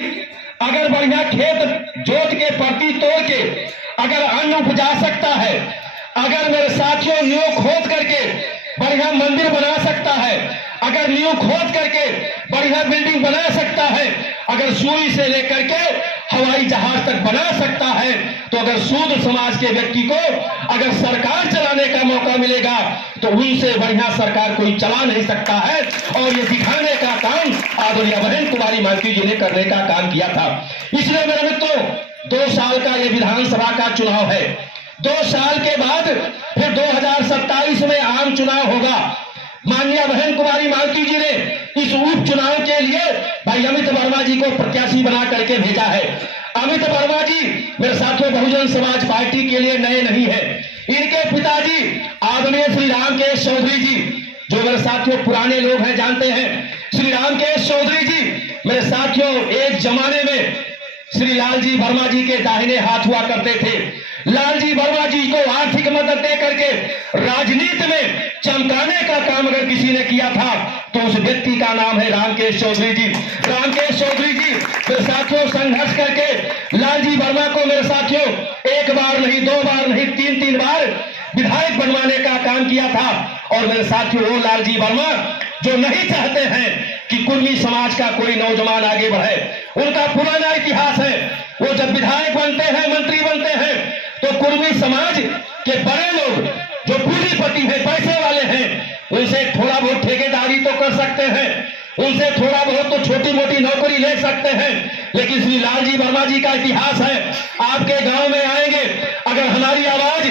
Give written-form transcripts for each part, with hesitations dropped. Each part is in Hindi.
अगर बढ़िया खेत जोत के परती तोड़ के अगर अन्न उपजा सकता है, अगर मेरे साथियों नींव खोद करके बढ़िया मंदिर बना सकता है, अगर नींव खोद करके बढ़िया बिल्डिंग बना सकता है, अगर सुई से लेकर के हवाई जहाज तक बना सकता है, तो अगर शूद्र समाज के व्यक्ति को अगर सरकार चलाने का मौका मिलेगा तो उनसे बढ़िया सरकार कोई चला नहीं सकता है। और ये दिखाने का काम आदरणीय बहन कुमारी मालती जी ने करने का काम किया था। इसलिए मेरे मित्रों, 2 साल का ये विधानसभा का चुनाव है। 2 साल के बाद फिर 2027 में आम चुनाव होगा। माननीय बहन कुमारी मालती जी ने इस उपचुनाव के लिए भाई अमित वर्मा जी को प्रत्याशी बना करके भेजा है। अमित वर्मा जी मेरे साथियों बहुजन समाज पार्टी के लिए नए नहीं है। इनके पिताजी आदरणीय श्री रामकेश चौधरी जी, जो मेरे साथियों पुराने लोग हैं जानते हैं, श्री रामकेश चौधरी जी मेरे साथियों एक जमाने में श्री लालजी वर्मा जी के दाहिने हाथ हुआ करते थे। लालजी वर्मा जी को आर्थिक मदद दे करके राजनीति में चमकाने का काम अगर किसी ने किया था तो उस व्यक्ति का नाम है रामकेश चौधरी जी। रामकेश चौधरी जी मेरे साथियों संघर्ष करके लालजी वर्मा को मेरे साथियों 1 बार नहीं 2 बार नहीं 3 बार विधायक बनवाने का काम किया था। और मेरे साथियों वो लालजी वर्मा जो नहीं चाहते हैं कि कुर्मी समाज का कोई नौजवान आगे बढ़े, उनका पुराना इतिहास है। वो जब विधायक बनते हैं, मंत्री बनते हैं, तो कुर्मी समाज के बड़े लोग जो पूंजीपति हैं, पैसे वाले हैं, उनसे थोड़ा बहुत ठेकेदारी तो कर सकते हैं, उनसे थोड़ा बहुत तो छोटी मोटी नौकरी ले सकते हैं। लेकिन श्री लालजी वर्मा जी का इतिहास है, आपके गांव में आएंगे, अगर हमारी आवाज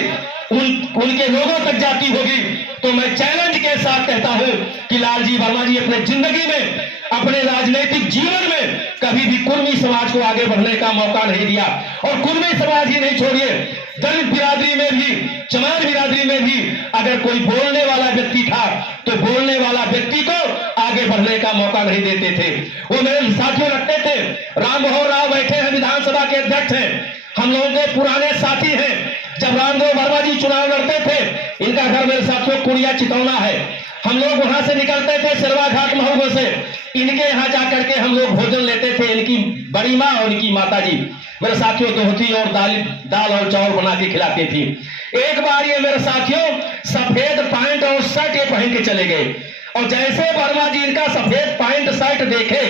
उनके लोगों तक जाती होगी तो मैं चैलेंज के साथ कहता हूं कि लालजी वर्मा जी अपने जिंदगी में, अपने राजनीतिक जीवन में कभी भी कुर्मी समाज को आगे बढ़ने का मौका नहीं दिया। और कुर्मी समाज ही नहीं छोड़िए, दलित बिरादरी में भी, चमार बिरादरी में भी अगर कोई बोलने वाला व्यक्ति था तो बोलने वाला व्यक्ति को आगे बढ़ने का मौका नहीं देते थे। वो मेरे साथियों रखते थे। राममोहन राव बैठे हैं, विधानसभा के अध्यक्ष हैं, हम लोगों के पुराने साथी हैं। जब रामदेव वर्मा जी चुनाव लड़ते थे, इनका घर मेरे साथियों कुड़िया चितौना है, हम लोग वहां से निकलते थे सिरवा घाट महोगो से, इनके यहाँ जाकर के हम लोग भोजन लेते थे। इनकी बड़ी माँ और इनकी माता जी मेरे साथियों दोहती और दाल और चावल बना के खिलाती थी। एक बार ये मेरे साथियों सफेद पैंट और शर्ट ये पहन के चले गए, और जैसे वर्मा जी इनका सफेद पैंट शर्ट देखे,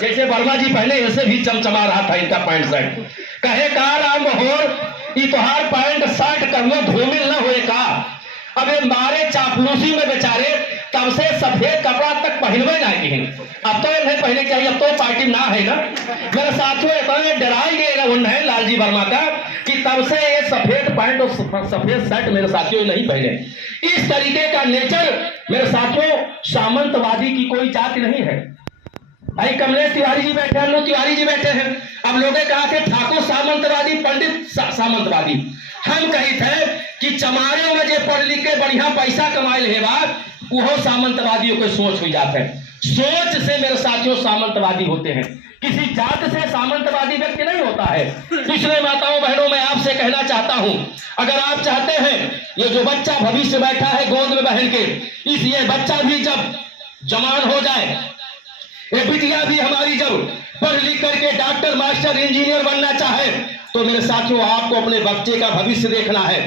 जैसे वर्मा जी पहले ऐसे भी चमचमा रहा था इनका पैंट शर्ट, कहे का राममोहन ई तोहार पैंट शर्ट कभी धूमिल न हुए का। अबे मारे चापलूसी में बेचारे तब से सफेद कपड़ा तक पहनवे ना की, अब तो नहीं पहने चाहिए, अब तो पार्टी ना है ना। मेरे साथियों इतने डराई गए उन्हें लालजी वर्मा का कि तब से ये सफेद पैंट और सफेद शर्ट मेरे साथियों नहीं पहने। इस तरीके का नेचर मेरे साथियों, सामंतवादी की कोई जाति नहीं है। भाई कमलेश तिवारी जी बैठे हैं, तिवारी जी बैठे हैं, अब लोग कहा थे ठाकुर सामंतवादी, पंडित सामंतवादी। हम कही थे कि चमारों में जो पढ़ लिख के बढ़िया पैसा कमाए ले बात वो सामंतवादियों के सोच हुई जाते हैं। सोच से मेरे साथियों सामंतवादी होते हैं, किसी जात से सामंतवादी व्यक्ति नहीं होता है। इसलिए माताओं बहनों मैं आपसे कहना चाहता हूं, अगर आप चाहते हैं ये जो बच्चा भविष्य बैठा है गोद में बहन के, इस ये बच्चा भी जब जवान हो जाए, ये बिटिया भी हमारी जब पढ़ लिख करके डॉक्टर, मास्टर, इंजीनियर बनना चाहे, तो मेरे साथियों आपको अपने बच्चे का भविष्य देखना है।